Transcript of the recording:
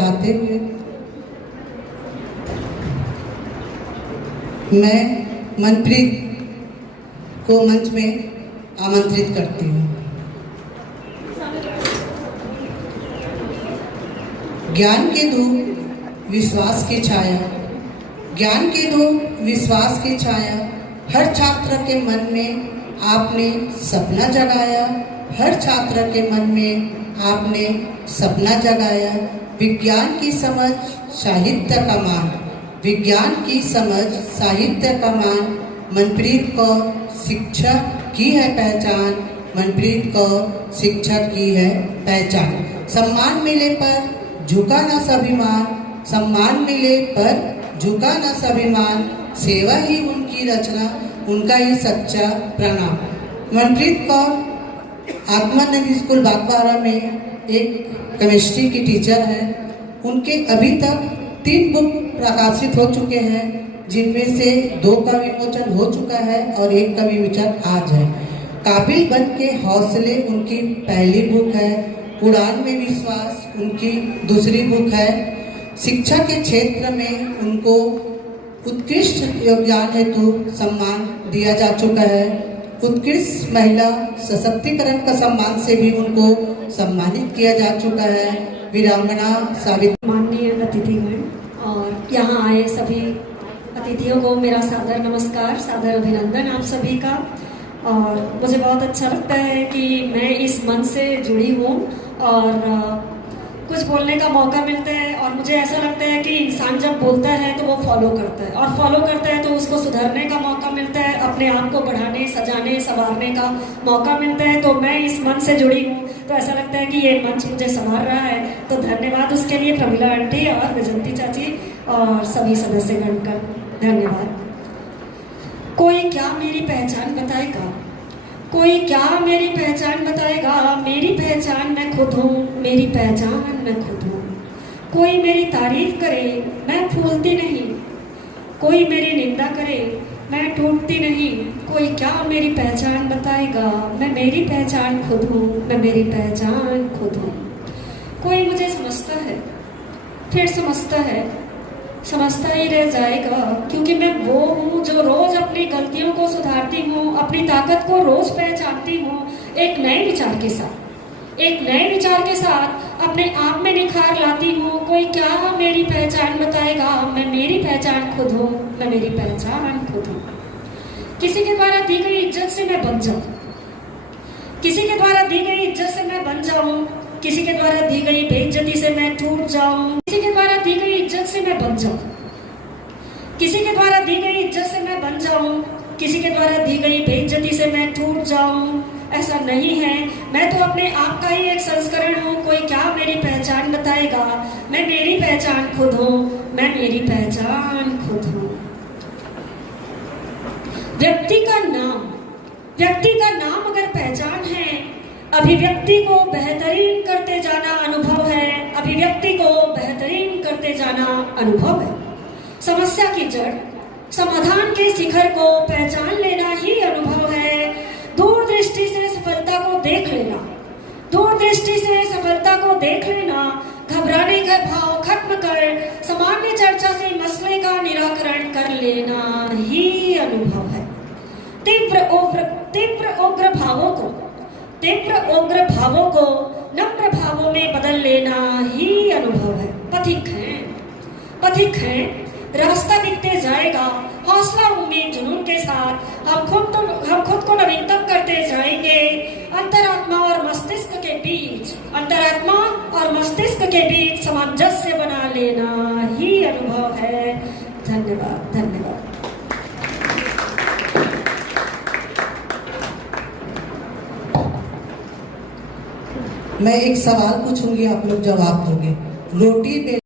आते हुए मैं मनप्रीत को मंच में आमंत्रित करती हूँ। ज्ञान के धूप विश्वास की छाया, ज्ञान के धूप विश्वास की छाया, हर छात्र के मन में आपने सपना जगाया, हर छात्र के मन में आपने सपना जगाया। विज्ञान की समझ साहित्य का मान, विज्ञान की समझ साहित्य का मान, मनप्रीत कौर शिक्षक की है पहचान, मनप्रीत कौर शिक्षक की है पहचान। सम्मान मिले पर झुका न स्वाभिमान, सम्मान मिले पर झुका न स्वाभिमान, सेवा ही उनकी रचना, उनका ही सच्चा प्रणाम। मनप्रीत कौर आत्मानंद स्कूल बागबाहरा में एक केमिस्ट्री की टीचर है। उनके अभी तक 3 बुक प्रकाशित हो चुके हैं, जिनमें से 2 का विमोचन हो चुका है और 1 का विमोचन आज है। काबिल बन के हौसले उनकी पहली बुक है, उड़ान में विश्वास उनकी दूसरी बुक है। शिक्षा के क्षेत्र में उनको उत्कृष्ट योगदान हेतु सम्मान दिया जा चुका है। उत्कृष्ट महिला सशक्तिकरण का सम्मान से भी उनको सम्मानित किया जा चुका है। वीरांगना सावित्री। माननीय अतिथिगण और यहाँ आए सभी अतिथियों को मेरा सादर नमस्कार, सादर अभिनंदन आप सभी का। और मुझे बहुत अच्छा लगता है कि मैं इस मंच से जुड़ी हूँ और कुछ बोलने का मौका मिलता है। और मुझे ऐसा लगता है कि इंसान जब बोलता है तो वो फॉलो करता है, और फॉलो करता है तो उसको सुधरने का मौका मिलता है, अपने आप को बढ़ाने, सजाने, संवारने का मौका मिलता है। तो मैं इस मंच से जुड़ी हूँ तो ऐसा लगता है कि ये मंच मुझे संवार रहा है, तो धन्यवाद उसके लिए प्रमिला आंटी और विजंती चाची और सभी सदस्यगण का धन्यवाद। कोई क्या मेरी पहचान बताएगा, कोई क्या मेरी पहचान बताएगा, मेरी पहचान मैं खुद हूँ, मेरी पहचान मैं खुद हूँ। कोई मेरी तारीफ करे मैं फूलती नहीं, कोई मेरी निंदा करे मैं टूटती नहीं। कोई क्या मेरी पहचान बताएगा, मैं मेरी पहचान खुद हूँ, मैं मेरी पहचान खुद हूँ। कोई मुझे समझता है फिर समझता है, समझता ही रह जाएगा, क्योंकि मैं वो हूँ जो रोज अपनी गलतियों को सुधारती हूँ, अपनी ताकत को रोज पहचानती हूँ। एक नए विचार के साथ, एक नए विचार के साथ अपने आप में निखार लाती हूँ। कोई क्या मेरी पहचान बताएगा, मैं मेरी पहचान खुद हूँ, मैं मेरी पहचान खुद हूँ। किसी के द्वारा दी गई इज्जत से मैं बन जाऊँ, किसी के द्वारा दी गई इज्जत से मैं बन जाऊँ, किसी के द्वारा दी गई बेइज्जती से मैं टूट जाऊं, किसी के द्वारा दी गई इज्जत से मैं बन जाऊं, किसी के द्वारा दी गई इज्जत से मैं बन जाऊं, किसी के द्वारा दी गई बेइज्जती से मैं टूट जाऊं। ऐसा नहीं है, मैं तो अपने आप का ही एक संस्करण हूँ। कोई क्या मेरी पहचान बताएगा, मैं मेरी पहचान खुद हूँ, मैं मेरी पहचान खुद हूँ। व्यक्ति का नाम, व्यक्ति का नाम अगर पहचान है, अभिव्यक्ति को बेहतरीन करते जाना अनुभव है, अभिव्यक्ति को बेहतरीन करते जाना अनुभव है। समस्या की जड़, समाधान के शिखर को पहचान लेना ही अनुभव है। दूरदृष्टि से सफलता को देख लेना, दूरदृष्टि से सफलता को देख लेना, घबराने का भाव खत्म कर सामान्य चर्चा से मसले का निराकरण कर लेना ही अनुभव है। तीव्र उग्र भावों को, तीव्र उग्र भावों को नम्र भावों में बदल लेना ही अनुभव है। पथिक हैं, पथिक हैं, रास्ता दिखते जाएगा, हौसला उम्मीद जुनून के साथ हम खुद को नवीनतम करते जाएंगे। अंतरात्मा और मस्तिष्क के बीच, अंतरात्मा और मस्तिष्क के बीच सामंजस्य बना लेना ही अनुभव है। धन्यवाद, धन्यवाद। मैं एक सवाल पूछूंगी, आप लोग जवाब दोगे। रोटी